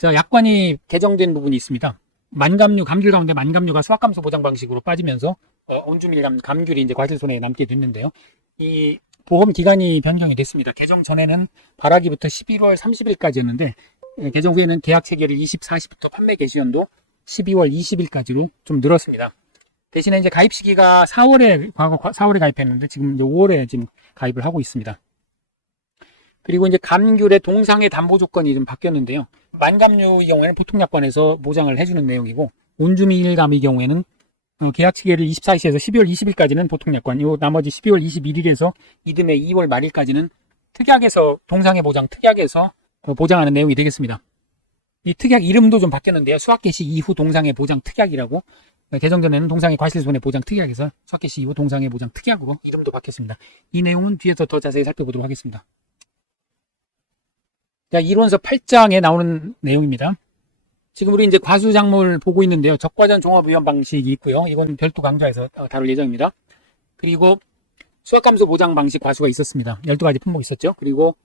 자, 약관이 개정된 부분이 있습니다. 만감류, 감귤 가운데 만감류가 수확감소 보장 방식으로 빠지면서 온주밀감, 감귤이 이제 과실손해에 남게 됐는데요. 이 보험 기간이 변경이 됐습니다. 개정 전에는 발하기부터 11월 30일까지였는데 개정 후에는 계약 체결일 24시부터 판매 개시 연도 12월 20일까지로 좀 늘었습니다. 대신에 이제 가입 시기가 4월에 과거 4월에 가입했는데 지금 이제 5월에 지금 가입을 하고 있습니다. 그리고 이제 감귤의 동상의 담보 조건이 좀 바뀌었는데요. 만감류의 경우에는 보통약관에서 보장을 해주는 내용이고 온주밀감의 경우에는 계약 체결일 24시에서 12월 20일까지는 보통약관, 요 나머지 12월 21일에서 이듬해 2월 말일까지는 특약에서 동상의 보장 특약에서 보장하는 내용이 되겠습니다. 이 특약 이름도 좀 바뀌었는데요. 수확 개시 이후 동상의 보장 특약이라고 개정 전에는 동상의 과실손해 보장 특약에서 수확 개시 이후 동상의 보장 특약으로 이름도 바뀌었습니다. 이 내용은 뒤에서 더 자세히 살펴보도록 하겠습니다. 자, 이론서 8장에 나오는 내용입니다. 지금 우리 이제 과수작물 보고 있는데요. 적과전 종합위험 방식이 있고요. 이건 별도 강좌에서 다룰 예정입니다. 그리고 수확감소 보장 방식 과수가 있었습니다. 12가지 품목이 있었죠. 그리고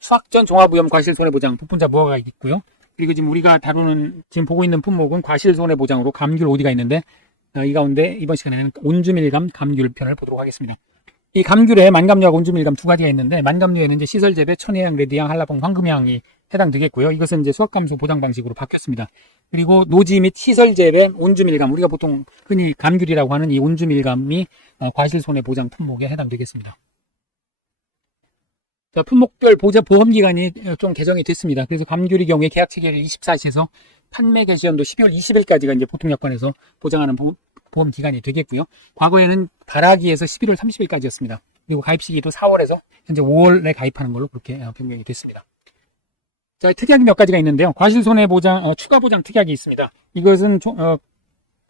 수확전 종합위험 과실손해보장 부분자 무허가 있고요. 그리고 지금 우리가 다루는 지금 보고 있는 품목은 과실손해보장으로 감귤 OD가 있는데 이 가운데 이번 시간에는 온주밀감 감귤 편을 보도록 하겠습니다. 이 감귤에 만감류하고 온주밀감 두 가지가 있는데 만감류에는 이제 시설재배, 천혜향, 레드향, 한라봉, 황금향이 해당되겠고요. 이것은 이제 수확감소 보장 방식으로 바뀌었습니다. 그리고 노지 및 시설재배, 온주밀감, 우리가 보통 흔히 감귤이라고 하는 이 온주밀감이 과실손해 보장 품목에 해당되겠습니다. 자, 품목별 보험기간이 좀 개정이 됐습니다. 그래서 감귤의 경우에 계약 체결일 24시에서 판매 개시연도 12월 20일까지가 이제 보통약관에서 보장하는 보험 기간이 되겠고요. 과거에는 발하기에서 11월 30일까지였습니다. 그리고 가입 시기도 4월에서 현재 5월에 가입하는 걸로 그렇게 변경이 됐습니다. 자, 특약이 몇 가지가 있는데요. 과실손해보장, 추가보장 특약이 있습니다. 이것은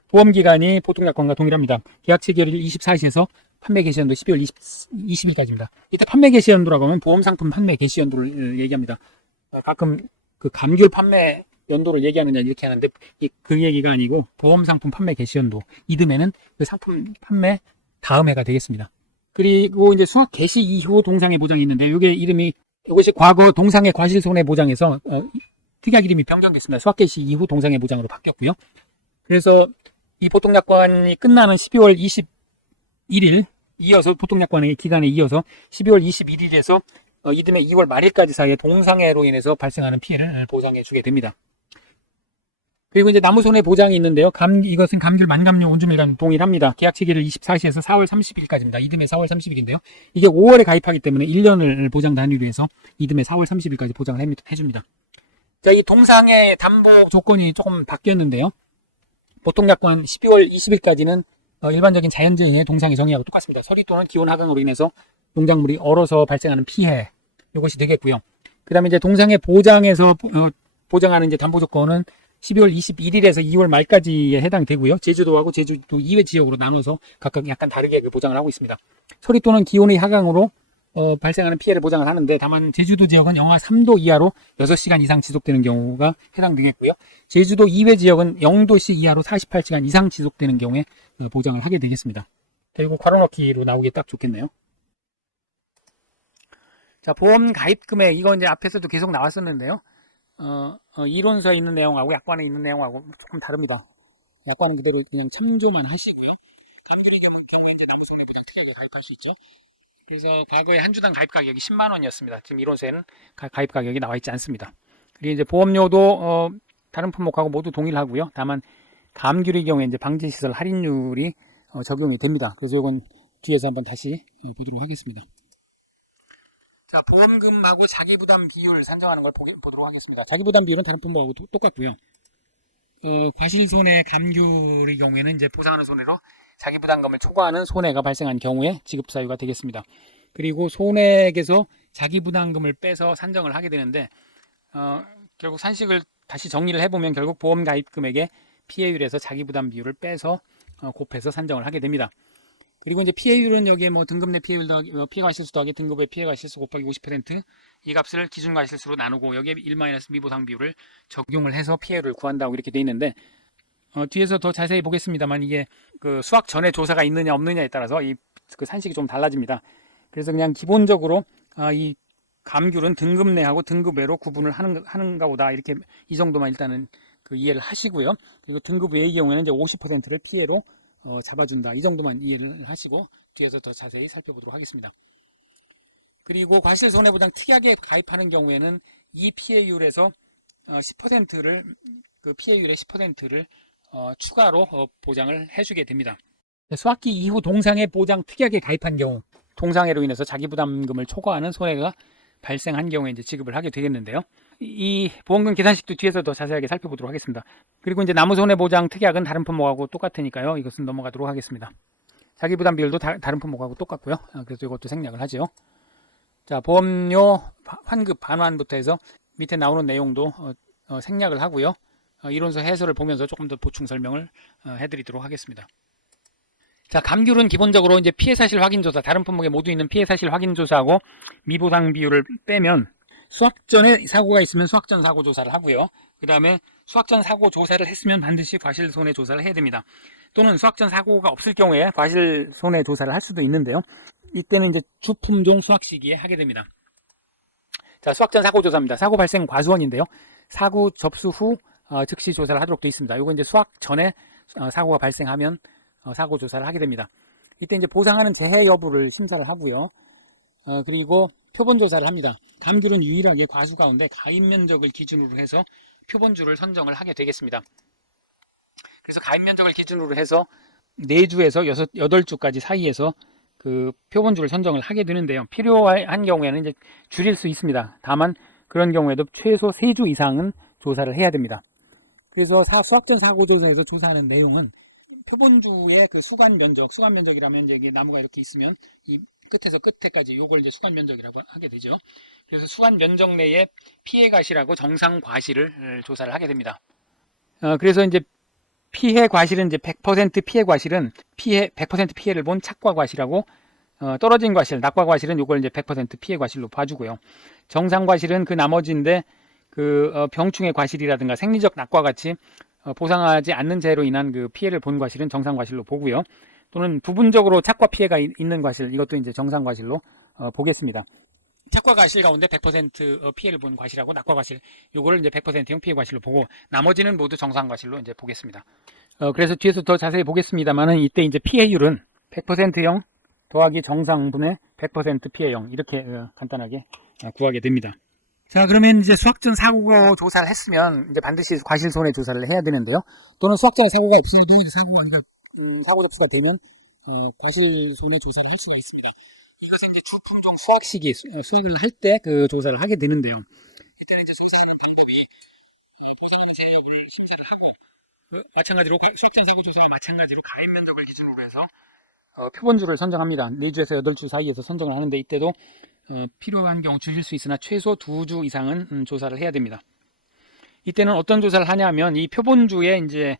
보험 기간이 보통약관과 동일합니다. 계약 체결일 24시에서 판매 개시연도 12월 20일까지입니다. 이때 판매 개시연도라고 하면 보험상품 판매 개시연도를 얘기합니다. 가끔 그 감귤 판매 연도를 얘기하느냐 이렇게 하는데 그 얘기가 아니고 보험상품 판매 개시연도, 이듬해는 그 상품 판매 다음 해가 되겠습니다. 그리고 이제 수확 개시 이후 동상의 보장이 있는데 이것이 과거 동상의 과실손해 보장에서 특약 이름이 변경됐습니다. 수확 개시 이후 동상의 보장으로 바뀌었고요. 그래서 이 보통약관이 끝나는 12월 21일 이어서 보통약관의 기간에 이어서 12월 21일에서 이듬해 2월 말일까지 사이에 동상해로 인해서 발생하는 피해를 보상해 주게 됩니다. 그리고 이제 나무손해 보장이 있는데요. 이것은 감귤, 만감류, 온주밀감 동일합니다. 계약 체결일 24시에서 4월 30일까지입니다. 이듬해 4월 30일인데요. 이게 5월에 가입하기 때문에 1년을 보장 단위로 해서 이듬해 4월 30일까지 보장을 해줍니다. 자, 이 동상의 담보 조건이 조금 바뀌었는데요. 보통약관 12월 20일까지는 일반적인 자연재해의 동상의 정의하고 똑같습니다. 서리 또는 기온 하강으로 인해서 농작물이 얼어서 발생하는 피해, 이것이 되겠고요. 그 다음에 이제 동상의 보장에서 보장하는 이제 담보 조건은 12월 21일에서 2월 말까지에 해당되고요. 제주도하고 제주도 이외 지역으로 나눠서 각각 약간 다르게 보장을 하고 있습니다. 서리 또는 기온의 하강으로 발생하는 피해를 보장을 하는데, 다만 제주도 지역은 영하 3도 이하로 6시간 이상 지속되는 경우가 해당되겠고요. 제주도 이외 지역은 0도씨 이하로 48시간 이상 지속되는 경우에 보장을 하게 되겠습니다. 그리고 괄호넣기로 나오기 딱 좋겠네요. 자, 보험 가입 금액, 이거 이제 앞에서도 계속 나왔었는데요. 이론서에 있는 내용하고 약관에 있는 내용하고 조금 다릅니다. 약관은 그대로 그냥 참조만 하시고요. 감귤의 경우에 이제 나무손해보장 특약에 가입할 수 있죠. 그래서 과거에 한 주당 가입 가격이 10만 원이었습니다. 지금 이론서에는 가입 가격이 나와 있지 않습니다. 그리고 이제 보험료도 다른 품목하고 모두 동일하고요. 다만 감귤의 경우에 이제 방지시설 할인율이 적용이 됩니다. 그래서 이건 뒤에서 한번 다시 보도록 하겠습니다. 자, 보험금하고 자기부담 비율을 산정하는 걸 보도록 하겠습니다. 자기부담 비율은 다른 품목하고 똑같고요. 과실손해 감귤의 경우에는 이제 보상하는 손해로 자기부담금을 초과하는 손해가 발생한 경우에 지급사유가 되겠습니다. 그리고 손해액에서 자기부담금을 빼서 산정을 하게 되는데 결국 산식을 다시 정리를 해보면 결국 보험 가입 금액의 피해율에서 자기부담 비율을 빼서 곱해서 산정을 하게 됩니다. 그리고 이제 피해율은 여기에 뭐 등급 내 피해율 더하기 피해가 실수 더하기 등급의 피해가 실수 곱하기 50% 이 값을 기준과 실수로 나누고 여기에 1- 미보상 비율을 적용을 해서 피해를 구한다고 이렇게 돼 있는데 뒤에서 더 자세히 보겠습니다만 이게 그 수확 전에 조사가 있느냐 없느냐에 따라서 그 산식이 좀 달라집니다. 그래서 그냥 기본적으로 이 감귤은 등급 내하고 등급 외로 구분을 하는가 보다. 이렇게 이 정도만 일단은 그 이해를 하시고요. 그리고 등급 외의 경우에는 이제 50%를 피해로 잡아준다. 이 정도만 이해를 하시고 뒤에서 더 자세히 살펴보도록 하겠습니다. 그리고 과실손해보장 특약에 가입하는 경우에는 이 피해율에서 10%를 그 피해율의 10%를 추가로 보장을 해주게 됩니다. 수학기 이후 동상해 보장 특약에 가입한 경우, 동상해로 인해서 자기 부담금을 초과하는 손해가 발생한 경우에 이제 지급을 하게 되겠는데요. 이 보험금 계산식도 뒤에서 더 자세하게 살펴보도록 하겠습니다. 그리고 이제 나무손해보장 특약은 다른 품목하고 똑같으니까요. 이것은 넘어가도록 하겠습니다. 자기 부담 비율도 다른 품목하고 똑같고요. 그래서 이것도 생략을 하죠. 자, 보험료 환급 반환부터 해서 밑에 나오는 내용도 생략을 하고요. 이론서 해설을 보면서 조금 더 보충 설명을 해드리도록 하겠습니다. 자, 감귤은 기본적으로 이제 피해 사실 확인 조사, 다른 품목에 모두 있는 피해 사실 확인 조사하고 미보상 비율을 빼면 수확 전에 사고가 있으면 수확 전 사고 조사를 하고요. 그 다음에 수확 전 사고 조사를 했으면 반드시 과실 손해 조사를 해야 됩니다. 또는 수확 전 사고가 없을 경우에 과실 손해 조사를 할 수도 있는데요. 이때는 이제 주품종 수확 시기에 하게 됩니다. 자, 수확 전 사고 조사입니다. 사고 발생 과수원인데요. 사고 접수 후 즉시 조사를 하도록 되어 있습니다. 이거 이제 수확 전에 사고가 발생하면 사고 조사를 하게 됩니다. 이때 이제 보상하는 재해 여부를 심사를 하고요. 그리고 표본 조사를 합니다. 감귤은 유일하게 과수 가운데 가입 면적을 기준으로 해서 표본주를 선정을 하게 되겠습니다. 그래서 가입 면적을 기준으로 해서 4주에서 8주까지 사이에서 그 표본주를 선정을 하게 되는데요. 필요한 경우에는 이제 줄일 수 있습니다. 다만 그런 경우에도 최소 3주 이상은 조사를 해야 됩니다. 그래서 수확 전 사고 조사에서 조사하는 내용은 표본주의 그 수관 면적이라면 이제 나무가 이렇게 있으면 이 끝에서 끝에까지 요걸 이제 수관 면적이라고 하게 되죠. 그래서 수관 면적 내에 피해 과실하고 정상 과실을 조사를 하게 됩니다. 그래서 이제 피해 과실은 이제 100% 피해 과실은 100% 피해를 본 착과 과실하고 떨어진 과실, 낙과 과실은 요걸 이제 100% 피해 과실로 봐주고요. 정상 과실은 그 나머지인데 그 병충해 과실이라든가 생리적 낙과 같이 보상하지 않는 재해로 인한 그 피해를 본 과실은 정상 과실로 보고요. 또는 부분적으로 착과 피해가 있는 과실, 이것도 이제 정상 과실로 보겠습니다. 착과 과실 가운데 100% 피해를 본 과실하고 낙과 과실, 요거를 이제 100%형 피해 과실로 보고 나머지는 모두 정상 과실로 이제 보겠습니다. 그래서 뒤에서 더 자세히 보겠습니다만은 이때 이제 피해율은 100%형 더하기 정상분의 100% 피해형 이렇게 간단하게 구하게 됩니다. 자, 그러면 이제 수확 전 사고 조사를 했으면 이제 반드시 과실 손해 조사를 해야 되는데요. 또는 수확 전에 사고가 없어도 사고 접수가 되면 과실 손해 조사를 할 수가 있습니다. 이것은 이제 주품종 수확 시기 수확을 할 때 그 조사를 하게 되는데요. 이때는 이제 조사하는 방법이 보상하는 재해 여부를 심사를 하고 마찬가지로 수확 전 사고 조사와 마찬가지로 가입 면적을 기준으로 해서 표본주를 선정합니다. 4주에서 8주 사이에서 선정을 하는데 이때도 필요한 경우 줄일 수 있으나 최소 2주 이상은 조사를 해야 됩니다. 이때는 어떤 조사를 하냐면 이 표본주의 이제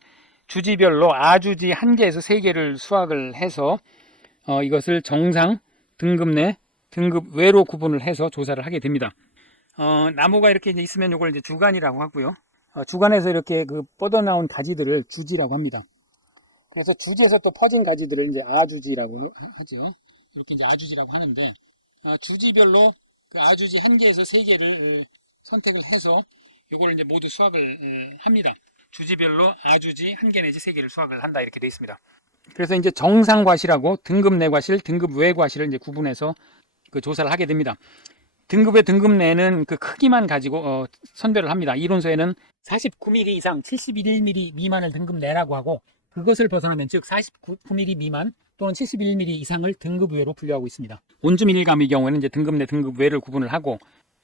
주지별로 아주지 1개에서 3개를 수확을 해서 이것을 정상, 등급 내, 등급 외로 구분을 해서 조사를 하게 됩니다. 나무가 이렇게 이제 있으면 이걸 이제 주간이라고 하고요. 주간에서 이렇게 그 뻗어나온 가지들을 주지라고 합니다. 그래서 주지에서 또 퍼진 가지들을 이제 아주지라고 하죠. 이렇게 이제 아주지라고 하는데 주지별로 그 아주지 1개에서 3개를 선택을 해서 이걸 이제 모두 수확을 합니다. 주지별로 아주지 1개 내지 3개를 수확을 한다 이렇게 되어 있습니다. 그래서 이제 정상 과실하고 등급 내 과실, 등급 외 과실을 이제 구분해서 그 조사를 하게 됩니다. 등급의 등급 내는 그 크기만 가지고 선별을 합니다. 이론서에는 49mm 이상 71mm 미만을 등급 내라고 하고 그것을 벗어나면 즉 49mm 미만 또는 71mm 이상을 등급 외로 분류하고 있습니다. 온주밀감의 경우에는 이제 등급 내 등급 외를 구분을 하고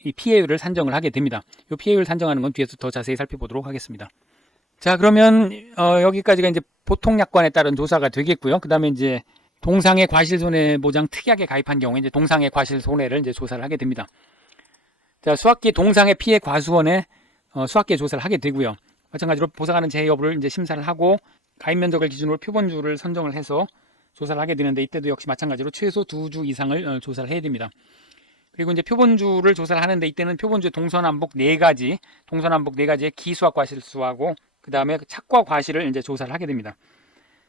이 피해율을 산정을 하게 됩니다. 이 피해율 산정하는 건 뒤에서 더 자세히 살펴보도록 하겠습니다. 자, 그러면 여기까지가 이제 보통 약관에 따른 조사가 되겠고요. 그 다음에 이제 동상해 과실손해보장 특약에 가입한 경우에 이제 동상해 과실손해를 이제 조사를 하게 됩니다. 자, 수학기 동상해 피해 과수원에 수학기 조사를 하게 되고요. 마찬가지로 보상하는 재해 여부를 이제 심사를 하고 가입 면적을 기준으로 표본주를 선정을 해서 조사를 하게 되는데 이때도 역시 마찬가지로 최소 2주 이상을 조사를 해야 됩니다. 그리고 이제 표본주를 조사를 하는데 이때는 표본주의 동서남북 4가지의 기수학 과실수하고 그 다음에 착과 과실을 이제 조사를 하게 됩니다.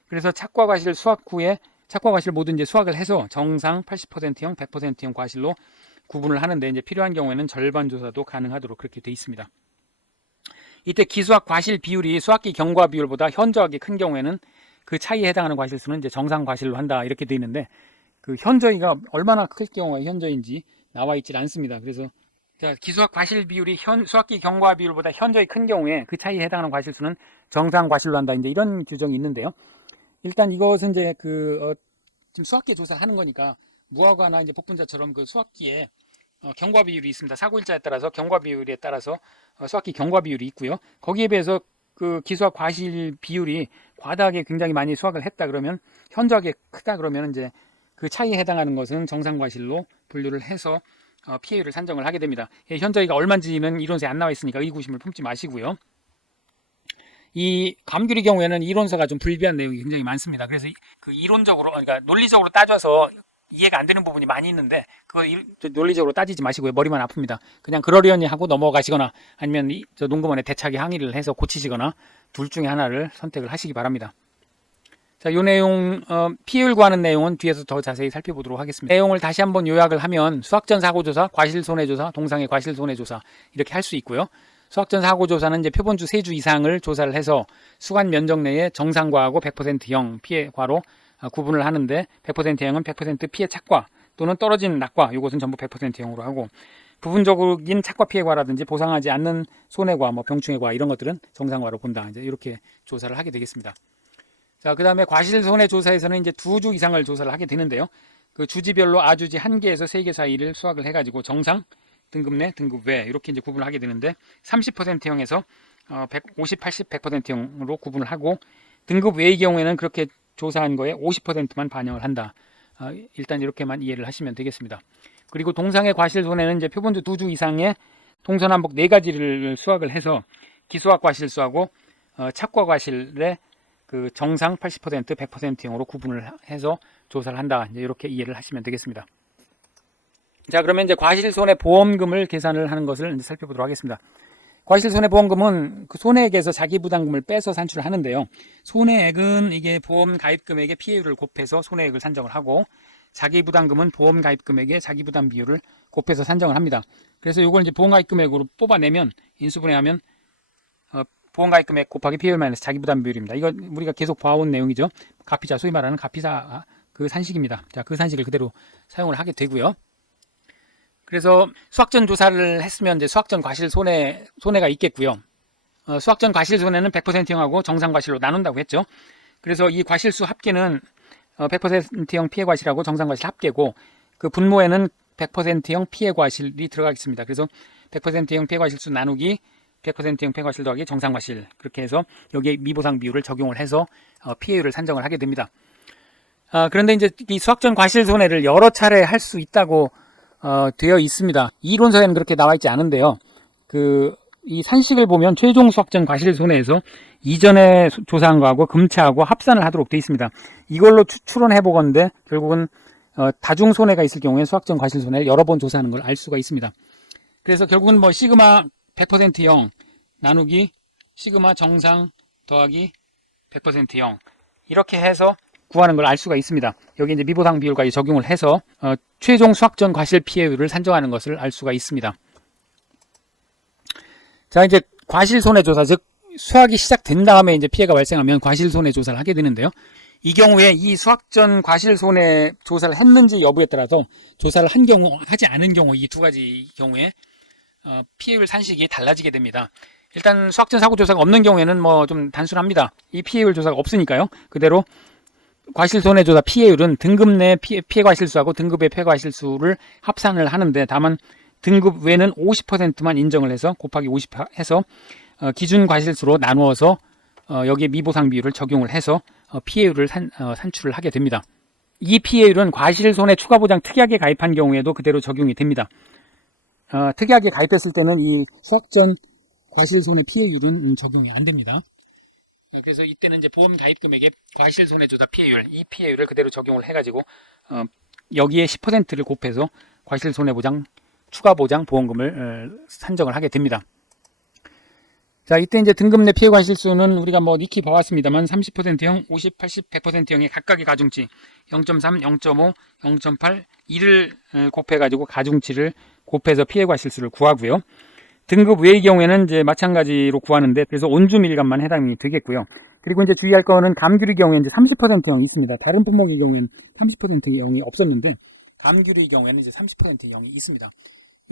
그래서 착과 과실 수학 후에 착과 과실 모두 이제 수학을 해서 정상 80%형, 100%형 과실로 구분을 하는데 이제 필요한 경우에는 절반 조사도 가능하도록 그렇게 돼 있습니다. 이때 기수학 과실 비율이 수학기 경과 비율보다 현저하게 큰 경우에는 그 차이에 해당하는 과실수는 이제 정상 과실로 한다 이렇게 돼 있는데 그 현저히가 얼마나 클 경우가 현저인지 나와 있질 않습니다. 그래서 기수학 과실 비율이 수학기 경과 비율보다 현저히 큰 경우에 그 차이에 해당하는 과실수는 정상 과실로 한다. 이제 이런 규정이 있는데요. 일단 이것은 이제 지금 수학기 조사를 하는 거니까 무화과나 이제 복분자처럼 그 수학기에 경과 비율이 있습니다. 사고일자에 따라서 경과 비율에 따라서 수학기 경과 비율이 있고요. 거기에 비해서 그 기수학 과실 비율이 과다하게 굉장히 많이 수학을 했다 그러면 현저하게 크다 그러면 이제 그 차이에 해당하는 것은 정상 과실로 분류를 해서 피해율을 산정을 하게 됩니다. 현저히가 얼마인지는 이론서에 안 나와 있으니까 의구심을 품지 마시고요. 이 감귤의 경우에는 이론서가 좀 불비한 내용이 굉장히 많습니다. 그래서 그 이론적으로, 그러니까 논리적으로 따져서 이해가 안 되는 부분이 많이 있는데 그거 논리적으로 따지지 마시고요. 머리만 아픕니다. 그냥 그러려니 하고 넘어가시거나 아니면 농구원에 대차게 항의를 해서 고치시거나 둘 중에 하나를 선택을 하시기 바랍니다. 자, 이 내용 피해율 구하는 내용은 뒤에서 더 자세히 살펴보도록 하겠습니다. 내용을 다시 한번 요약을 하면 수학전 사고조사, 과실손해조사, 동상의 과실손해조사 이렇게 할 수 있고요. 수학전 사고조사는 이제 표본주 3주 이상을 조사를 해서 수관 면적 내에 정상과하고 100%형 피해과로 구분을 하는데 100%형은 100% 피해 착과 또는 떨어진 낙과 이것은 전부 100%형으로 하고 부분적인 착과 피해과라든지 보상하지 않는 손해과 병충해과 이런 것들은 정상과로 본다. 이제 이렇게 조사를 하게 되겠습니다. 자, 그 다음에 과실손해조사에서는 이제 2주 이상을 조사를 하게 되는데요. 그 주지별로 아주지 1개에서 3개 사이를 수학을 해가지고 정상, 등급 내, 등급 외 이렇게 이제 구분을 하게 되는데 30%형에서 50, 80, 100%형으로 구분을 하고 등급 외의 경우에는 그렇게 조사한 거에 50%만 반영을 한다. 일단 이렇게만 이해를 하시면 되겠습니다. 그리고 동상의 과실손해는 이제 표본주 2주 이상의 동서남북 4가지를 수학을 해서 기수학 과실수하고 착과 과실의 그 정상 80%, 100%형으로 구분을 해서 조사를 한다. 이제 이렇게 이해를 하시면 되겠습니다. 자, 그러면 이제 과실손해 보험금을 계산을 하는 것을 이제 살펴보도록 하겠습니다. 과실손해 보험금은 그 손해액에서 자기부담금을 빼서 산출을 하는데요. 손해액은 이게 보험 가입금액의 피해율을 곱해서 손해액을 산정을 하고 자기부담금은 보험 가입금액의 자기부담 비율을 곱해서 산정을 합니다. 그래서 이걸 이제 보험 가입금액으로 뽑아내면 인수분해하면 보험 가입금액 곱하기 피해율 마이너스 자기부담 비율입니다. 이거 우리가 계속 봐온 내용이죠. 가피자, 소위 말하는 가피사 그 산식입니다. 자, 그 산식을 그대로 사용을 하게 되고요. 그래서 수학전 조사를 했으면 이제 수학전 과실 손해가 있겠고요. 수학전 과실 손해는 100%형하고 정상 과실로 나눈다고 했죠. 그래서 이 과실수 합계는 100%형 피해 과실하고 정상 과실 합계고 그 분모에는 100%형 피해 과실이 들어가겠습니다. 그래서 100%형 피해 과실수 나누기 100%형 피해 과실 더하기 정상 과실 그렇게 해서 여기에 미보상 비율을 적용을 해서 피해율을 산정을 하게 됩니다. 그런데 이제 이 수학전 과실 손해를 여러 차례 할 수 있다고 되어 있습니다. 이론서에는 그렇게 나와 있지 않은데요. 이 산식을 보면 최종 수학전 과실손해에서 이전에 조사한 거하고 금차하고 합산을 하도록 되어 있습니다. 이걸로 추론해 보건데 결국은 다중손해가 있을 경우에 수학전 과실손해를 여러 번 조사하는 걸 알 수가 있습니다. 그래서 결국은 시그마 100%형 나누기 시그마 정상 더하기 100%형 이렇게 해서 구하는 걸 알 수가 있습니다. 여기 이제 미보상 비율까지 적용을 해서 최종 수학전 과실 피해율을 산정하는 것을 알 수가 있습니다. 자, 이제 과실손해조사, 즉 수학이 시작된 다음에 이제 피해가 발생하면 과실손해조사를 하게 되는데요. 이 경우에 이 수학전 과실손해 조사를 했는지 여부에 따라서 조사를 한 경우, 하지 않은 경우 이 두 가지 경우에 피해율 산식이 달라지게 됩니다. 일단 수학전 사고조사가 없는 경우에는 좀 단순합니다. 이 피해율 조사가 없으니까요. 그대로 과실손해조사 피해율은 등급 내 피해 과실수하고 등급 외 피해 과실수를 합산을 하는데 다만 등급 외는 50%만 인정을 해서 곱하기 50 해서 기준 과실수로 나누어서 여기에 미보상 비율을 적용을 해서 피해율을 산출을 하게 됩니다. 이 피해율은 과실손해 추가보장 특약에 가입한 경우에도 그대로 적용이 됩니다. 특약에 가입했을 때는 이 수학전 과실손해 피해율은 적용이 안 됩니다. 그래서 이때는 이제 보험 가입금액의 과실손해조사 피해율, 이 피해율을 그대로 적용을 해가지고 여기에 10%를 곱해서 과실손해보장 추가보장 보험금을 산정을 하게 됩니다. 자, 이때 이제 등급 내 피해 과실수는 우리가 뭐 익히 봐왔습니다만 30%형, 50, 80, 100%형의 각각의 가중치 0.3, 0.5, 0.8, 2를 곱해가지고 가중치를 곱해서 피해 과실수를 구하고요. 등급 외의 경우에는 이제 마찬가지로 구하는데 그래서 온주 밀감만 해당이 되겠고요. 그리고 이제 주의할 거는 감귤의 경우에 이제 30%형이 있습니다. 다른 품목의 경우에는 30%형이 없었는데 감귤의 경우에는 이제 30%형이 있습니다.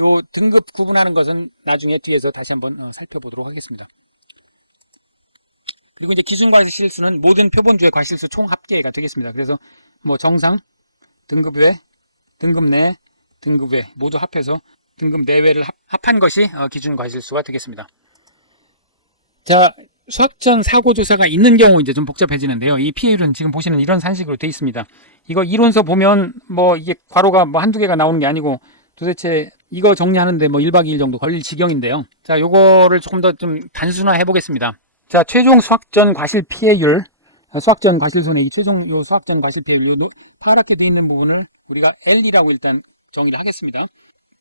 요 등급 구분하는 것은 나중에 뒤에서 다시 한번 살펴보도록 하겠습니다. 그리고 이제 기준 과실수는 모든 표본주의 과실수 총 합계가 되겠습니다. 그래서 뭐 정상, 등급 외, 등급 내, 등급 외 모두 합해서 등급 내외를 합한 것이 기준 과실수가 되겠습니다. 자, 수학전 사고조사가 있는 경우 이제 좀 복잡해지는데요. 이 피해율은 지금 보시는 이런 산식으로 되어 있습니다. 이거 이론서 보면 뭐 이게 괄호가 뭐 한두 개가 나오는 게 아니고 도대체 이거 정리하는데 뭐 1박 2일 정도 걸릴 지경인데요. 자, 요거를 조금 더 좀 단순화해 보겠습니다. 자, 최종 수학전 과실 피해율, 수학전 과실손해 이 최종 요 수학전 과실 피해율 요 파랗게 되어 있는 부분을 우리가 L이라고 일단 정의를 하겠습니다.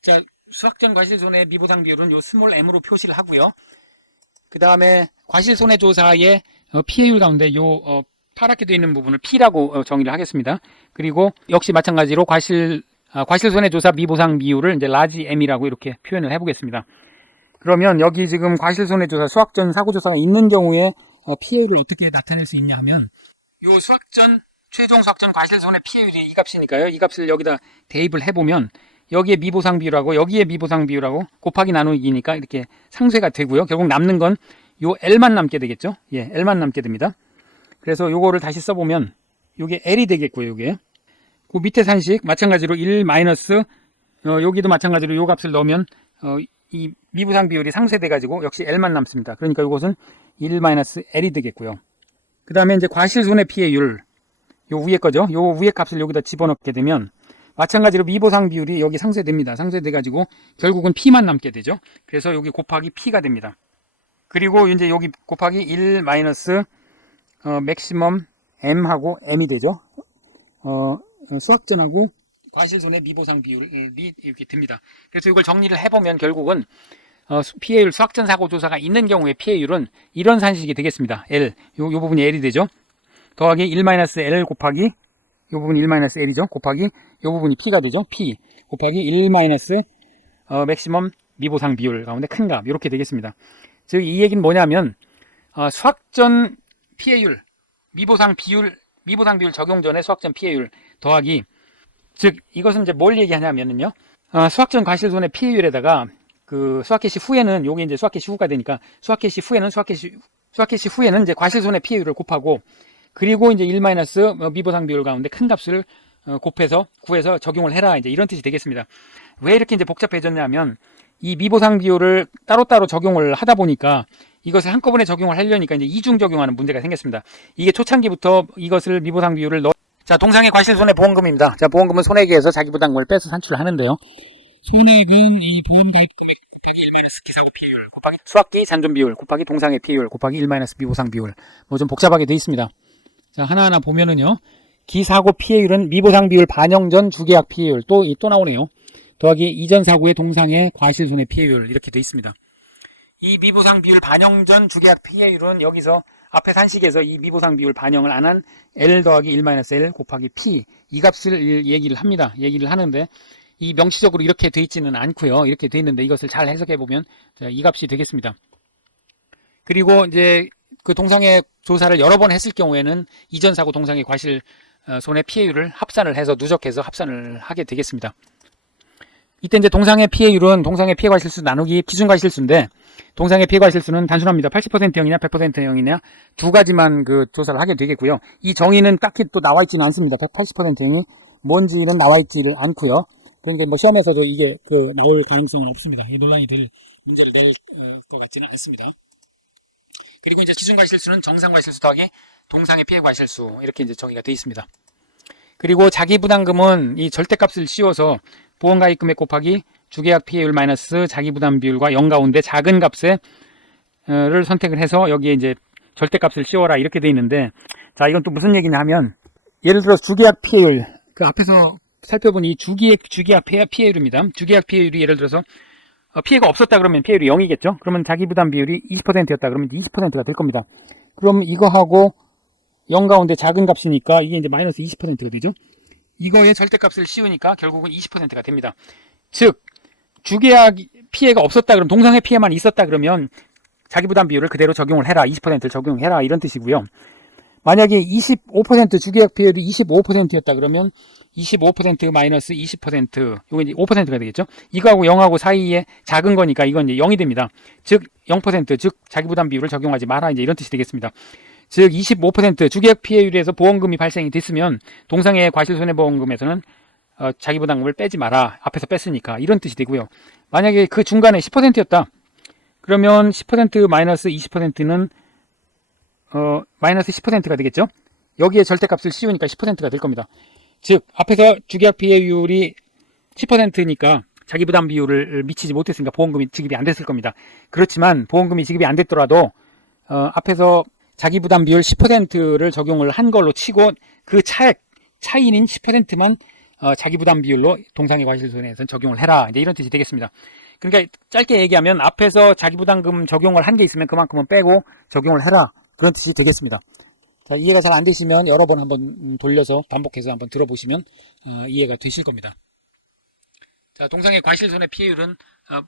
자, 수학전 과실손해 미보상 비율은 요 스몰 m으로 표시를 하고요. 그 다음에 과실손해조사의 피해율 가운데 요 파랗게 되어 있는 부분을 P라고 정의를 하겠습니다. 그리고 역시 마찬가지로 과실손해조사 미보상 비율을 이제 라지 M이라고 이렇게 표현을 해보겠습니다. 그러면 여기 지금 과실손해조사 수학전 사고조사가 있는 경우에 피해율을 어떻게 나타낼 수 있냐 하면 요 수학전 최종 수학전 과실손해 피해율이 이 값이니까요. 이 값을 여기다 대입을 해보면 여기에 미보상 비율하고 여기에 미보상 비율하고 곱하기 나누기니까 이렇게 상쇄가 되고요. 결국 남는 건 요 L만 남게 되겠죠. 예, L만 남게 됩니다. 그래서 요거를 다시 써보면 요게 L이 되겠고요. 요게 그 밑에 산식 마찬가지로 1 마이너스 여기도 마찬가지로 요 값을 넣으면 이 미보상 비율이 상쇄돼 가지고 역시 L만 남습니다. 그러니까 요것은 1 마이너스 L이 되겠고요. 그 다음에 이제 과실손해 피해율 요 위에 거죠. 요 위에 값을 여기다 집어넣게 되면 마찬가지로 미보상 비율이 여기 상쇄됩니다. 상쇄돼 가지고 결국은 P만 남게 되죠. 그래서 여기 곱하기 P가 됩니다. 그리고 이제 여기 곱하기 1 마이너스 맥시멈 M하고 M이 되죠. 수학전하고 과실손해 미보상 비율이 이렇게 됩니다. 그래서 이걸 정리를 해보면 결국은 피해율 수학전 사고조사가 있는 경우에 피해율은 이런 산식이 되겠습니다. L, 요 부분이 L이 되죠. 더하기 1-L 곱하기 요 부분이 1-L이죠. 곱하기 요 부분이 P가 되죠. P 곱하기 1- 맥시멈 미보상 비율 가운데 큰 값 이렇게 되겠습니다. 즉 이 얘기는 뭐냐면 수학전 피해율 미보상 비율 적용 전에 수학전 피해율 더하기 즉 이것은 이제 뭘 얘기하냐면요. 수학전 과실손해 피해율에다가 그 수학 개시 후에는 요게 이제 수학 개시 후가 되니까 수학 개시 후에는 이제 과실손해 피해율을 곱하고 그리고 이제 1- 미보상 비율 가운데 큰 값을 곱해서 구해서 적용을 해라 이제 이런 뜻이 되겠습니다. 왜 이렇게 이제 복잡해졌냐면 이 미보상 비율을 따로따로 적용을 하다 보니까 이것을 한꺼번에 적용을 하려니까 이제 이중 적용하는 문제가 생겼습니다. 이게 초창기부터 이것을 미보상 비율을 자, 동상의 과실손해 보험금입니다. 자, 보험금은 손해계에서 자기 부담금을 빼서 산출을 하는데요. 손해액은 이 보험가입 금액 곱하기 1- 기사고 피해율 곱하기 수학기 잔존 비율 곱하기 동상의 피해율 곱하기 1- 미보상 비율 뭐 좀 복잡하게 되어 있습니다. 자, 하나하나 보면은요. 기사고 피해율은 미보상 비율 반영 전 주계약 피해율 또 나오네요. 더하기 이전 사고의 동상의 과실손해 피해율 이렇게 되어 있습니다. 이 미보상 비율 반영 전 주계약 피해율은 여기서 앞에 산식에서 이 미보상 비율 반영을 안 한 L 더하기 1-L 곱하기 P 이 값을 얘기를 합니다. 얘기를 하는데 이 명시적으로 이렇게 돼 있지는 않고요. 이렇게 돼 있는데 이것을 잘 해석해 보면 이 값이 되겠습니다. 그리고 이제 그 동상의 조사를 여러 번 했을 경우에는 이전 사고 동상의 과실 손해 피해율을 합산을 해서 누적해서 합산을 하게 되겠습니다. 이때 이제 동상의 피해율은 동상의 피해 과실수 나누기 기준 과실수인데 동상의 피해 과실수는 단순합니다. 80%형이냐 100%형이냐 두 가지만 그 조사를 하게 되겠고요. 이 정의는 딱히 또 나와 있지는 않습니다. 180%형이 뭔지는 나와 있지를 않고요. 그러니까 뭐 시험에서도 이게 그 나올 가능성은 없습니다. 이 논란이 될 문제를 낼 것 같지는 않습니다. 그리고 이제 기준 과실수는 정상 과실수 더하기 동상의 피해 과실수 이렇게 이제 정의가 되어 있습니다. 그리고 자기 부담금은 이 절대값을 씌워서 보험가입 금액 곱하기 주계약 피해율 마이너스 자기 부담 비율과 0 가운데 작은 값을 선택을 해서 여기에 이제 절대값을 씌워라 이렇게 되어 있는데 자 이건 또 무슨 얘기냐 하면 예를 들어서 주계약 피해율 그 앞에서 살펴본 이 주계약 피해율입니다. 주계약 피해율이 예를 들어서 피해가 없었다 그러면 피해율이 0이겠죠. 그러면 자기 부담 비율이 20%였다 그러면 20%가 될 겁니다. 그럼 이거하고 0 가운데 작은 값이니까 이게 이제 마이너스 20%가 되죠. 이거의 절대값을 씌우니까 결국은 20%가 됩니다. 즉 주계약 피해가 없었다 그러면 동상의 피해만 있었다 그러면 자기 부담 비율을 그대로 적용을 해라. 20%를 적용해라 이런 뜻이고요. 만약에 25% 주계약 피해율이 25%였다 그러면 25% 마이너스 20% 이거 이제 5%가 되겠죠. 이거하고 0하고 사이에 작은 거니까 이건 이제 0이 됩니다. 즉 0% 즉 자기 부담 비율을 적용하지 마라 이제 이런 뜻이 되겠습니다. 즉 25% 주계약 피해율에서 보험금이 발생이 됐으면 동상의 과실손해보험금에서는 자기 부담금을 빼지 마라. 앞에서 뺐으니까 이런 뜻이 되고요. 만약에 그 중간에 10%였다. 그러면 10% 마이너스 20%는 마이너스 10%가 되겠죠. 여기에 절대값을 씌우니까 10%가 될 겁니다. 즉 앞에서 주계약 피해율이 10%니까 자기 부담 비율을 미치지 못했으니까 보험금이 지급이 안 됐을 겁니다. 그렇지만 보험금이 지급이 안 됐더라도 앞에서 자기 부담 비율 10%를 적용을 한 걸로 치고 그 차이인 10%만 자기 부담 비율로 동상의 과실손해에서는 적용을 해라. 이제 이런 뜻이 되겠습니다. 그러니까 짧게 얘기하면 앞에서 자기 부담금 적용을 한 게 있으면 그만큼은 빼고 적용을 해라. 그런 뜻이 되겠습니다. 자, 이해가 잘 안 되시면 여러 번 한번 돌려서 반복해서 한번 들어보시면 이해가 되실 겁니다. 자, 동상의 과실손해 피해율은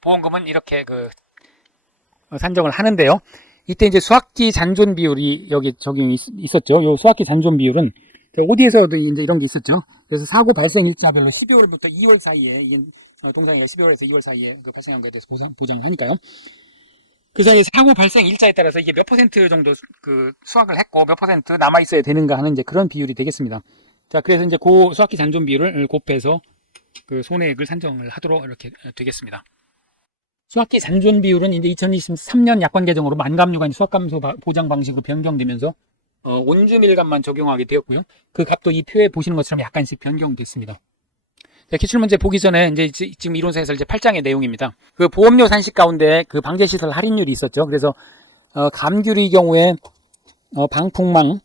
보험금은 이렇게 산정을 하는데요. 이때 이제 수학기 잔존 비율이 여기 적용이 있었죠. 요 수학기 잔존 비율은 어디에서도 이제 이런 게 있었죠. 그래서 사고 발생 일자별로 12월부터 2월 사이에 동상이가 12월에서 2월 사이에 발생한 거에 대해서 보장을 하니까요. 그 사이에 사고 발생 일자에 따라서 이게 몇 퍼센트 정도 수확을 했고 몇 퍼센트 남아 있어야 되는가 하는 이제 그런 비율이 되겠습니다. 자, 그래서 이제 그 수학기 잔존 비율을 곱해서 그 손해액을 산정을 하도록 이렇게 되겠습니다. 수학기 잔존 비율은 이제 2023년 약관 개정으로 만감류가 수학감소 보장 방식으로 변경되면서 온주밀감만 적용하게 되었고요. 그 값도 이 표에 보시는 것처럼 약간씩 변경됐습니다. 자, 기출문제 보기 전에 이제 지금 이론서에서 이제 8장의 내용입니다. 그 보험료 산식 가운데 그 방제시설 할인율이 있었죠. 그래서 감귤의 경우에 방풍망,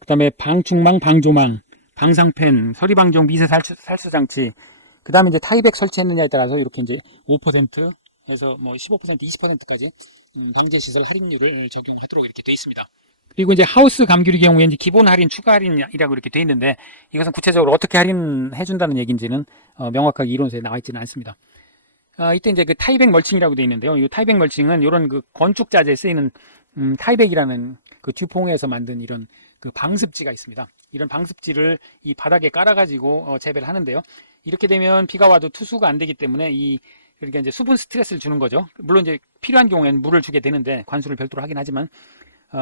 그다음에 방충망, 방조망, 방상펜, 서리방종, 미세 살수장치, 그 다음에 이제 타이백 설치했느냐에 따라서 이렇게 이제 5%에서 뭐 15%, 20%까지 방제시설 할인율을 적용하도록 이렇게 되어 있습니다. 그리고 이제 하우스 감귤의 경우에 이제 기본 할인, 추가 할인이라고 이렇게 되어 있는데 이것은 구체적으로 어떻게 할인해준다는 얘기인지는 명확하게 이론서에 나와 있지는 않습니다. 이때 이제 그 타이백 멀칭이라고 되어 있는데요. 이 타이백 멀칭은 이런 그 건축 자재에 쓰이는 타이백이라는 그 듀퐁에서 만든 이런 그 방습지가 있습니다. 이런 방습지를 이 바닥에 깔아가지고 재배를 하는데요. 이렇게 되면 비가 와도 투수가 안 되기 때문에 그러니까 이제 수분 스트레스를 주는 거죠. 물론 이제 필요한 경우에는 물을 주게 되는데 관수를 별도로 하긴 하지만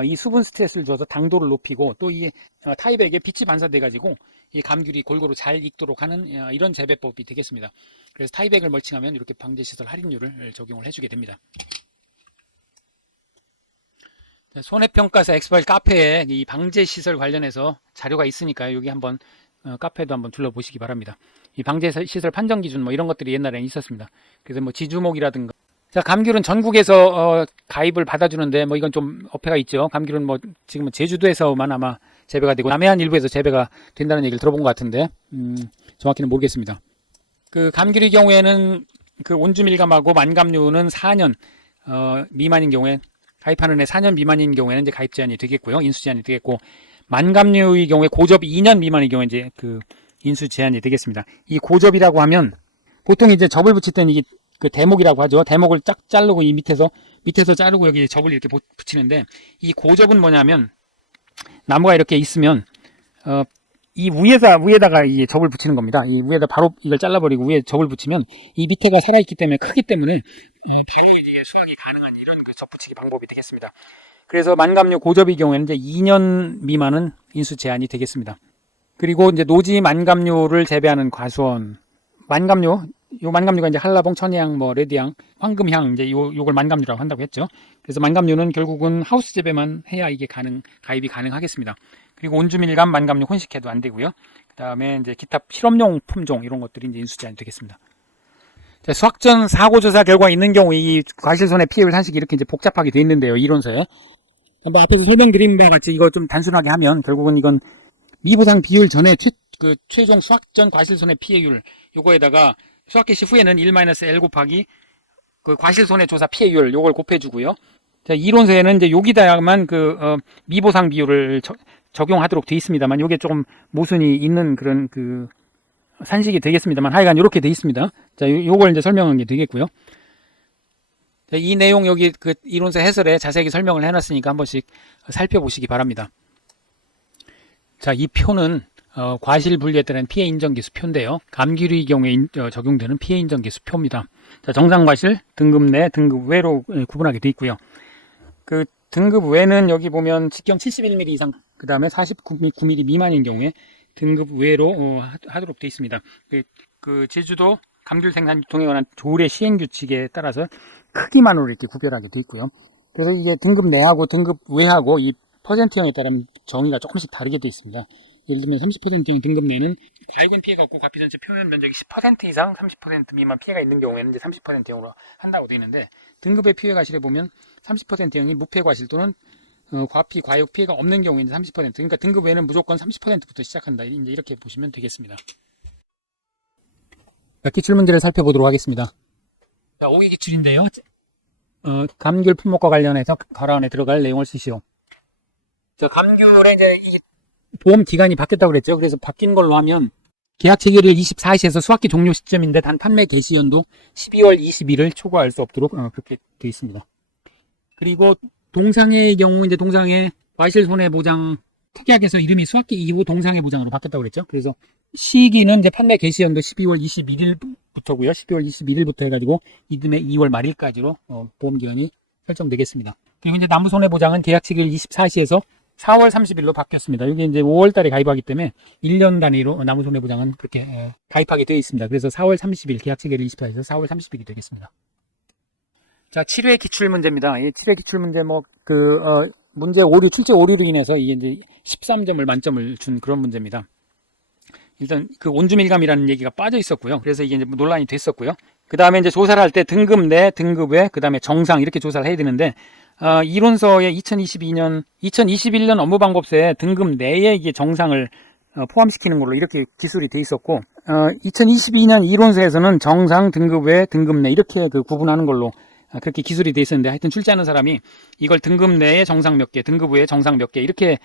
이 수분 스트레스를 줘서 당도를 높이고 또 이 타이백에 빛이 반사돼 가지고 이 감귤이 골고루 잘 익도록 하는 이런 재배법이 되겠습니다. 그래서 타이백을 멀칭하면 이렇게 방제시설 할인율을 적용을 해주게 됩니다. 손해평가사 엑스파일 카페에 이 방제시설 관련해서 자료가 있으니까요. 여기 한번 카페도 한번 둘러보시기 바랍니다. 이 방제시설 판정 기준 뭐 이런 것들이 옛날에는 있었습니다. 그래서 뭐 지주목이라든가 자, 감귤은 전국에서 가입을 받아주는데 뭐 이건 좀 어폐가 있죠. 감귤은 뭐 지금은 제주도에서만 아마 재배가 되고 남해안 일부에서 재배가 된다는 얘기를 들어본 것 같은데 정확히는 모르겠습니다. 그 감귤의 경우에는 그 온주밀감하고 만감류는 4년 미만인 경우에 가입하는 애 4년 미만인 경우에는 이제 가입 제한이 되겠고요. 인수 제한이 되겠고 만감류의 경우에 고접 2년 미만의 경우에 이제 그 인수 제한이 되겠습니다. 이 고접이라고 하면 보통 이제 접을 붙일 때는 이게 그 대목이라고 하죠. 대목을 쫙 자르고 이 밑에서 자르고 여기 접을 이렇게 붙이는데 이 고접은 뭐냐면 나무가 이렇게 있으면 이 위에다가 이 접을 붙이는 겁니다. 이 위에다 바로 이걸 잘라버리고 위에 접을 붙이면 이 밑에가 살아있기 때문에 크기 때문에 바로 이게 수확이 가능한 이런 그 접 붙이기 방법이 되겠습니다. 그래서 만감류 고접의 경우에는 이제 2년 미만은 인수 제한이 되겠습니다. 그리고 이제 노지 만감류를 재배하는 과수원 요 만감류가 이제 한라봉, 천혜향, 뭐 레드향, 황금향 이제 요걸 만감류라고 한다고 했죠. 그래서 만감류는 결국은 하우스 재배만 해야 이게 가입이 가능하겠습니다. 그리고 온주밀감, 만감류 혼식해도 안 되고요. 그다음에 이제 기타 실험용 품종 이런 것들이 이제 인수 제한이 되겠습니다. 자, 수학 전 사고 조사 결과 있는 경우 이 과실손해 피해율 산식이 이렇게 이제 복잡하게 되어 있는데요. 이론서에. 뭐 앞에서 설명드린 바와 같이 이거 좀 단순하게 하면 결국은 이건 미보상 비율 전에 최종 수학 전 과실손해 피해율 요거에다가 수학 개시 후에는 1-L 곱하기 그 과실손해조사 피해율 요걸 곱해주고요. 자, 이론서에는 이제 여기다만 미보상 비율을 적용하도록 되어 있습니다만, 요게 조금 모순이 있는 그런 산식이 되겠습니다만, 하여간 이렇게 되어 있습니다. 자, 요걸 이제 설명한 게 되겠고요. 자, 이 내용 여기 이론서 해설에 자세하게 설명을 해놨으니까 한 번씩 살펴보시기 바랍니다. 자, 이 표는 과실분리에 따른 피해 인정계수 표인데요. 감귤의 경우에 적용되는 피해 인정계수 표입니다. 자, 정상과실, 등급 내, 등급 외로 구분하게 되어 있고요. 그 등급 외는 여기 보면 직경 71mm 이상, 그 다음에 49mm 미만인 경우에 등급 외로 하도록 되어 있습니다. 그 제주도 감귤 생산 유통에 관한 조례 시행 규칙에 따라서 크기만으로 이렇게 구별하게 되어 있고요. 그래서 이게 등급 내하고 등급 외하고 이 퍼센트형에 따른 정의가 조금씩 다르게 되어 있습니다. 예를 들면 30%형 등급 내는 과유근 피해가 없고 과피 전체 표면 면적이 10% 이상 30% 미만 피해가 있는 경우에는 이제 30%형으로 한다고 되어 있는데, 등급의 피해 과실에 보면 30%형이 무피해 과실 또는 과피 과육 피해가 없는 경우에는 30%, 그러니까 등급 외는 무조건 30%부터 시작한다, 이제 이렇게 보시면 되겠습니다. 자, 기출문제를 살펴보도록 하겠습니다. 자, 5기 기출인데요. 감귤 품목과 관련해서 가로 안에 들어갈 내용을 쓰시오. 자, 감귤의 이제 보험 기간이 바뀌었다고 그랬죠. 그래서 바뀐 걸로 하면 계약 체결일 24시에서 수확기 종료 시점인데 단 판매 개시 연도 12월 20일을 초과할 수 없도록 그렇게 되어 있습니다. 그리고 동상의 경우 이제 동상의 과실손해보장 특약에서 이름이 수확기 이후 동상의 보장으로 바뀌었다고 그랬죠. 그래서 시기는 이제 판매 개시 연도 12월 21일부터고요. 12월 21일부터 해가지고 이듬해 2월 말일까지로 보험 기간이 설정되겠습니다. 그리고 이제 나무손해보장은 계약 체결일 24시에서 4월 30일로 바뀌었습니다. 여기 이제 5월 달에 가입하기 때문에 1년 단위로 나무손해보장은 그렇게 가입하게 되어 있습니다. 그래서 4월 30일, 계약 체결일 24에서 4월 30일이 되겠습니다. 자, 7회 기출문제입니다. 이 7회 기출문제 문제 오류, 출제 오류로 인해서 이게 이제 13점을 만점을 준 그런 문제입니다. 일단 온주밀감이라는 얘기가 빠져 있었고요. 그래서 이게 이제 논란이 됐었고요. 그 다음에 이제 조사를 할 때 등급 내, 등급 외, 그 다음에 정상 이렇게 조사를 해야 되는데, 이론서의 2021년 업무방법서에 등급 내에 이게 정상을 포함시키는 걸로 이렇게 기술이 돼 있었고, 2022년 이론서에서는 정상, 등급 외, 등급 내 이렇게 구분하는 걸로 그렇게 기술이 돼 있었는데, 하여튼 출제하는 사람이 이걸 등급 내에 정상 몇 개, 등급 외에 정상 몇 개 이렇게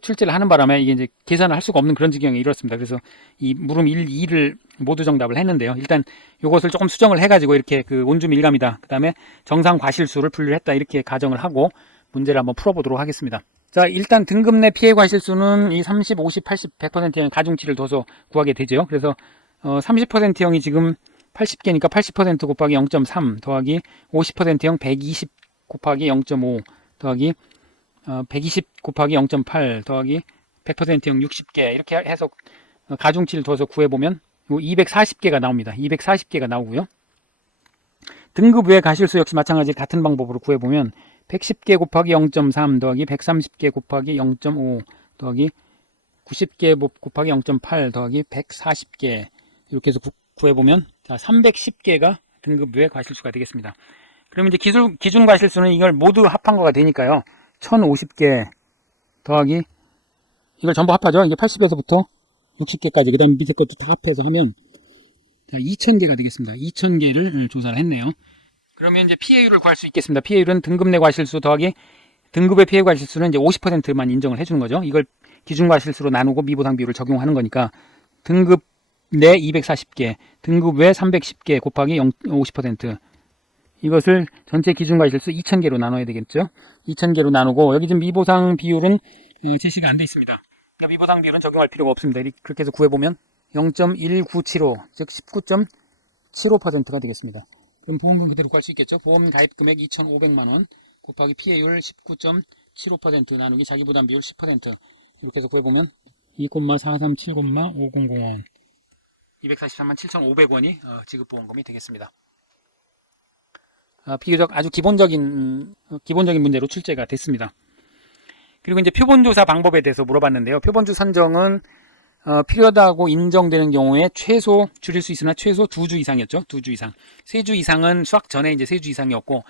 출제를 하는 바람에 이게 이제 계산을 할 수가 없는 그런 지경에 이르렀습니다. 그래서 이 물음 1, 2를 모두 정답을 했는데요. 일단 이것을 조금 수정을 해가지고 이렇게 온주밀감이다, 그 다음에 정상 과실수를 분류를 했다, 이렇게 가정을 하고 문제를 한번 풀어보도록 하겠습니다. 자, 일단 등급 내 피해 과실수는 이 30, 50, 80, 100%형 가중치를 둬서 구하게 되죠. 그래서 30%형이 지금 80개니까 80% 곱하기 0.3 더하기 50%형 120 곱하기 0.5 더하기 120 곱하기 0.8 더하기 100%형 60개 이렇게 해서 가중치를 둬서 구해보면 240개가 나옵니다. 240개가 나오고요. 등급 외 과실수 역시 마찬가지 같은 방법으로 구해보면 110개 곱하기 0.3 더하기 130개 곱하기 0.5 더하기 90개 곱하기 0.8 더하기 140개 이렇게 해서 구해보면 310개가 등급 외 과실수가 되겠습니다. 그럼 이제 기준 과실수는 이걸 모두 합한 거가 되니까요. 1050개 더하기 이걸 전부 합하죠. 이게 80에서부터 60개까지 그 다음 밑에 것도 다 합해서 하면 2000개가 되겠습니다. 2000개를 조사를 했네요. 그러면 이제 피해율을 구할 수 있겠습니다. 피해율은 등급 내 과실수 더하기 등급의 피해 과실수는 이제 50%만 인정을 해주는 거죠. 이걸 기준 과실수로 나누고 미보상 비율을 적용하는 거니까 등급 내 240개, 등급 외 310개 곱하기 50%. 이것을 전체 기준 과실수 2000개로 나눠야 되겠죠. 2000개로 나누고 여기 지금 미보상 비율은 제시가 안 돼 있습니다. 그러니까 미보상 비율은 적용할 필요가 없습니다. 그렇게 해서 구해보면 0.1975, 즉 19.75%가 되겠습니다. 그럼 보험금 그대로 구할 수 있겠죠. 보험 가입 금액 2,500만원 곱하기 피해율 19.75% 나누기 자기부담 비율 10% 이렇게 해서 구해보면 2,437,5001 243만 7,500원이 지급보험금이 되겠습니다. 비교적 아주 기본적인 문제로 출제가 됐습니다. 그리고 이제 표본조사 방법에 대해서 물어봤는데요. 표본주 선정은 필요하다고 인정되는 경우에 최소 줄일 수 있으나 최소 2주 이상이었죠. 2주 이상. 3주 이상은 수확 전에 이제 3주 이상이었고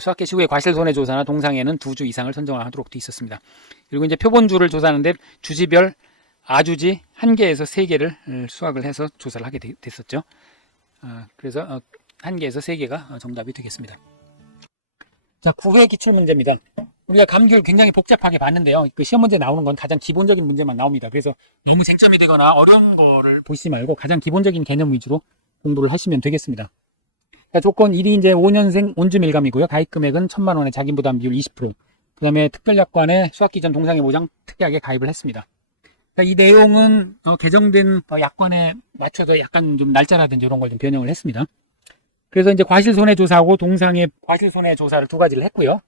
수확 개시 후에 과실손해조사나 동상에는 2주 이상을 선정하도록 되어 있었습니다. 그리고 이제 표본주를 조사하는데 주지별 아주지 1개에서 3개를 수확을 해서 조사를 하게 됐었죠. 그래서 1개에서 3개가 정답이 되겠습니다. 자, 9회 기출문제입니다. 우리가 감귤 굉장히 복잡하게 봤는데요. 그 시험 문제 나오는 건 가장 기본적인 문제만 나옵니다. 그래서 너무 쟁점이 되거나 어려운 거를 보시지 말고 가장 기본적인 개념 위주로 공부를 하시면 되겠습니다. 자, 조건 1이 이제 5년생 온주밀감이고요. 가입 금액은 1,000만 원에 자기 부담 비율 20%. 그 다음에 특별약관에 수학기 전 동상의 모장 특이하게 가입을 했습니다. 자, 이 내용은 개정된 약관에 맞춰서 약간 좀 날짜라든지 이런 걸 좀 변형을 했습니다. 그래서 이제 과실손해조사하고 동상의 과실손해조사를 두 가지를 했고요.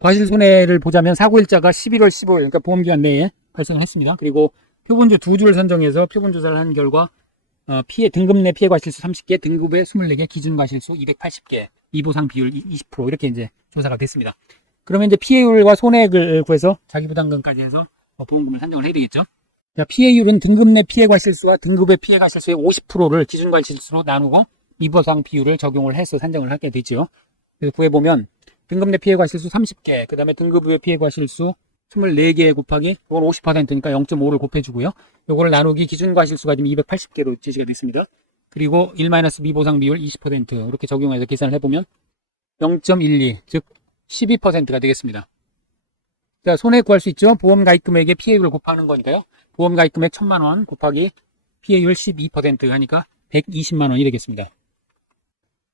과실손해를 보자면 사고일자가 11월 15일, 그러니까 보험기간 내에 발생을 했습니다. 그리고 표본주 2주를 선정해서 표본조사를 한 결과 등급 내 피해 과실수 30개, 등급의 24개, 기준 과실수 280개, 미보상 비율 20% 이렇게 이제 조사가 됐습니다. 그러면 이제 피해율과 손해액을 구해서 자기부담금까지 해서 보험금을 산정을 해야 되겠죠. 자, 피해율은 등급 내 피해 과실수와 등급의 피해 과실수의 50%를 기준 과실수로 나누고 미보상 비율을 적용을 해서 산정을 하게 되죠. 그래서 구해보면 등급 내 피해 과실수 30개, 그 다음에 등급의 피해 과실수 24개 곱하기 이건 50%니까 0.5를 곱해주고요. 요거를 나누기 기준 과실수가 지금 280개로 제시가 됐습니다. 그리고 1- 미보상 비율 20% 이렇게 적용해서 계산을 해보면 0.12, 즉 12%가 되겠습니다. 자, 손해액 구할 수 있죠. 보험 가입 금액의 피해율을 곱하는 거니까요. 보험 가입 금액 1,000만 원 곱하기 피해율 12% 하니까 120만 원이 되겠습니다.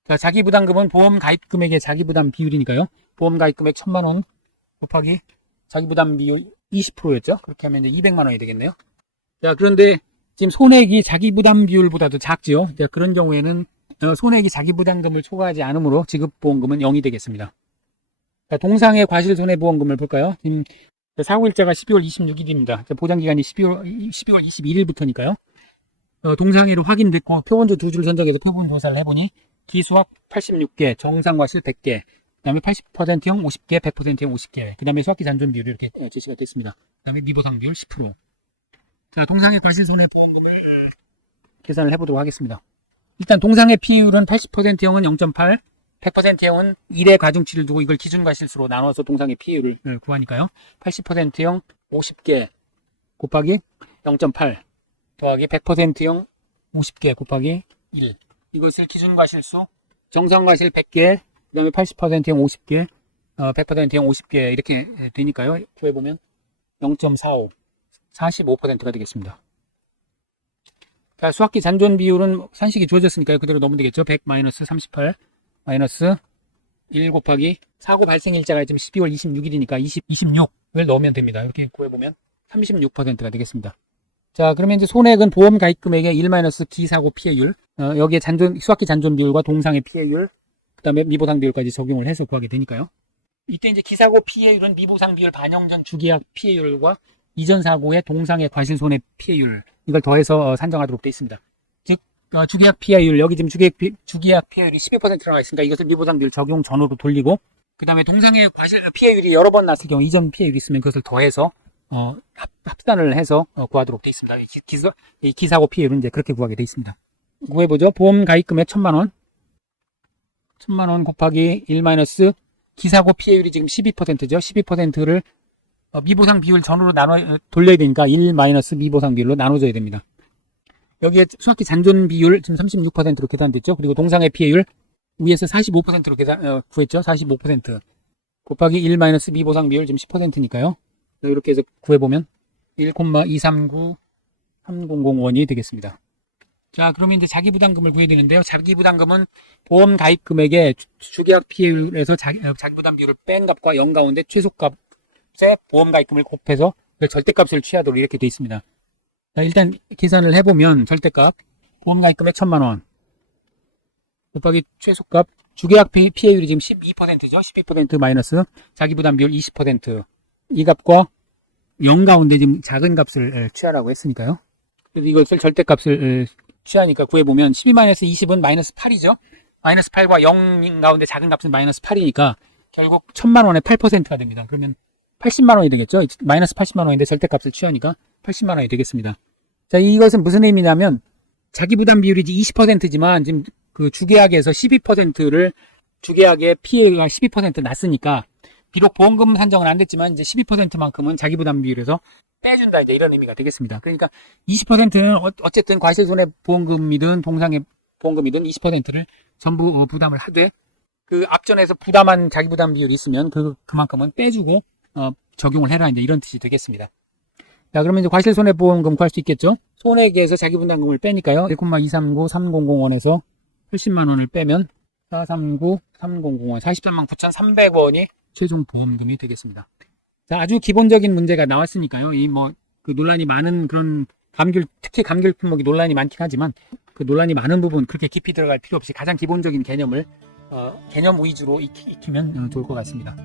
자, 자기부담금은 보험 가입 금액의 자기부담 비율이니까요. 보험 가입 금액 1,000만 원 곱하기 자기부담 비율 20%였죠. 그렇게 하면 이제 200만 원이 되겠네요. 자, 그런데 지금 손해액이 자기부담 비율보다도 작지요. 자, 그런 경우에는 손해액이 자기부담금을 초과하지 않으므로 지급보험금은 0이 되겠습니다. 자, 동상의 과실손해보험금을 볼까요? 지금 사고일자가 12월 26일입니다. 보장기간이 12월 21일부터니까요. 동상해로 확인됐고 표본조 2주를 선정해서 표본조사를 해보니 기수학 86개, 정상과실 100개, 그 다음에 80%형 50개, 100%형 50개, 그 다음에 수학기 잔존 비율이 이렇게 제시가 됐습니다. 그 다음에 미보상 비율 10%. 자, 동상해 과실손해보험금을 계산을 해보도록 하겠습니다. 일단 동상해 피해율은 80%형은 0.8, 100%형은 1의 가중치를 두고 이걸 기준과실수로 나눠서 동상해 피해율을 구하니까요. 80%형 50개 곱하기 0.8 더하기 100%형 50개 곱하기 1. 이것을 기준과실수, 정상과실 100개, 그 다음에 80%형 50개, 100%형 50개 이렇게 되니까요. 구해보면 0.45, 45%가 되겠습니다. 자, 수학기 잔존 비율은 산식이 주어졌으니까요. 그대로 넣으면 되겠죠. 100 마이너스 38 마이너스 1 곱하기 사고 발생 일자가 지금 12월 26일이니까 26을 넣으면 됩니다. 이렇게 구해보면 36%가 되겠습니다. 자, 그러면 이제 손해액은 보험 가입 금액의 1 기사고 피해율, 여기에 수학기 잔존 비율과 동상의 피해율, 그 다음에 미보상 비율까지 적용을 해서 구하게 되니까요. 이때 이제 기사고 피해율은 미보상 비율 반영 전 주계약 피해율과 이전 사고의 동상의 과실손해 피해율, 이걸 더해서 산정하도록 되어 있습니다. 즉, 주계약 피해율, 여기 지금 주계약 피해율이 12%라고 있으니까 이것을 미보상 비율 적용 전후로 돌리고, 그 다음에 동상의 과실 피해율이 여러 번 났을 경우 이전 피해율이 있으면 그것을 더해서 합산을 해서 구하도록 되어 있습니다. 이 기사고 피해율은 이제 그렇게 구하게 되어 있습니다. 구해보죠. 보험 가입금액 1,000만 원. 1,000만 원 곱하기 1 기사고 피해율이 지금 12%죠. 12%를 미보상 비율 전후로 돌려야 되니까 1 미보상 비율로 나눠줘야 됩니다. 여기에 수학기 잔존 비율 지금 36%로 계산됐죠. 그리고 동상의 피해율 위에서 45%로 구했죠. 45% 곱하기 1 미보상 비율 지금 10%니까요. 이렇게 해서 구해보면 1,239,3001이 되겠습니다. 자, 그러면 이제 자기부담금을 구해야 되는데요. 자기부담금은 보험 가입 금액의 주계약 피해율에서 자기부담 비율을 뺀 값과 0 가운데 최소값에 보험 가입금을 곱해서 절대값을 취하도록 이렇게 되어 있습니다. 자, 일단 계산을 해보면 절대값 보험 가입 금액 1,000만 원 곱하기 최소값 주계약 피해율이 지금 12%죠. 12% 마이너스 자기부담 비율 20%. 이 값과 0 가운데 지금 작은 값을 취하라고 했으니까요. 그래서 이것을 절대값을 취하니까 구해보면 12-20은 마이너스 8이죠. 마이너스 8과 0 가운데 작은 값은 마이너스 8이니까 결국 1,000만 원에 8%가 됩니다. 그러면 80만 원이 되겠죠. 마이너스 80만 원인데 절대값을 취하니까 80만 원이 되겠습니다. 자, 이것은 무슨 의미냐면 자기부담 비율이 20%지만 지금 그 주계약에서 12%를 주계약의 피해가 12% 났으니까 비록 보험금 산정은 안 됐지만 이제 12%만큼은 자기부담 비율에서 빼준다, 이제 이런 의미가 되겠습니다. 그러니까 20%는 어쨌든 과실손해보험금이든 동상의 보험금이든 20%를 전부 부담을 하되 그 앞전에서 부담한 자기 부담 비율이 있으면 그만큼은 빼주고 적용을 해라 이제 이런 뜻이 되겠습니다. 자, 그러면 이제 과실 손해보험금 구할 수 있겠죠? 손해계에서 자기 분담금을 빼니까요. 1,239 3001에서 80만 원을 빼면 439 3001 43만 9,300원이 최종 보험금이 되겠습니다. 자, 아주 기본적인 문제가 나왔으니까요. 그 논란이 많은 그런 특히 감귤 품목이 논란이 많긴 하지만 그 논란이 많은 부분 그렇게 깊이 들어갈 필요 없이 가장 기본적인 개념을 개념 위주로 익히면 좋을 것 같습니다.